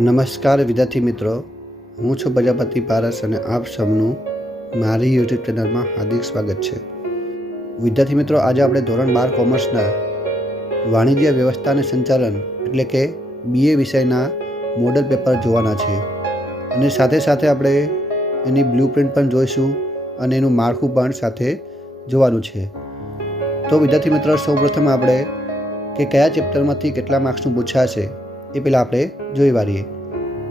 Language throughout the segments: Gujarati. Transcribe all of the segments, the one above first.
નમસ્કાર વિદ્યાર્થી મિત્રો, હું છું પ્રજાપતિ પારસ અને આપ સૌનું મારી યુટ્યુબ ચેનલમાં હાર્દિક સ્વાગત છે. વિદ્યાર્થી મિત્રો, આજે આપણે ધોરણ 12 કોમર્સના વાણિજ્ય વ્યવસ્થા અને સંચાલન એટલે કે BA વિષયના મોડલ પેપર જોવાના છે અને સાથે સાથે આપણે એની બ્લુપ્રિન્ટ પણ જોઈશું અને એનું માળખું પણ સાથે જોવાનું છે. તો વિદ્યાર્થી મિત્રો, સૌપ્રથમ આપણે કે કયા ચેપ્ટરમાંથી કેટલા માર્ક્સનું પૂછાશે એ પહેલાં આપણે જોઈ વાળીએ.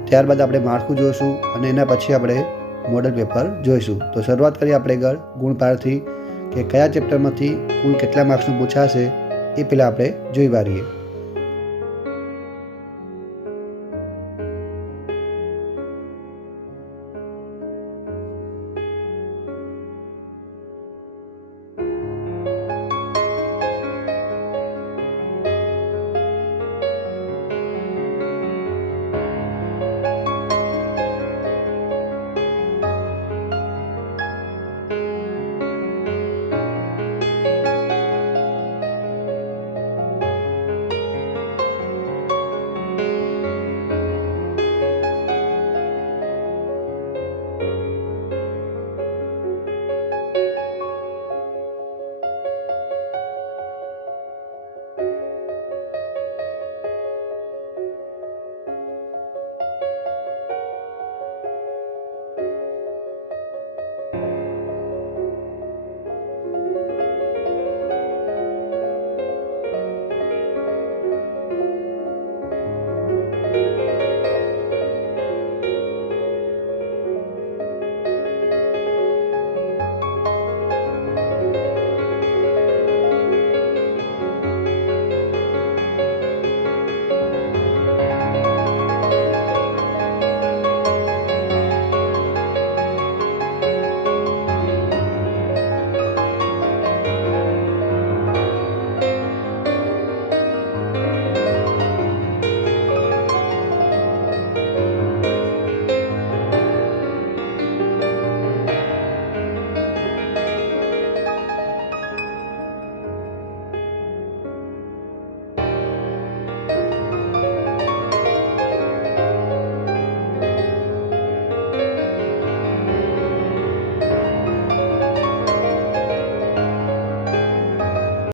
ત્યારબાદ આપણે માળખું જોઈશું અને એના પછી આપણે મોડલ પેપર જોઈશું. તો શરૂઆત કરીએ આપણે ગુણપારથી કે કયા ચેપ્ટરમાંથી કુલ કેટલા માર્ક્સનું પૂછાશે એ પહેલાં આપણે જોઈ વાળીએ.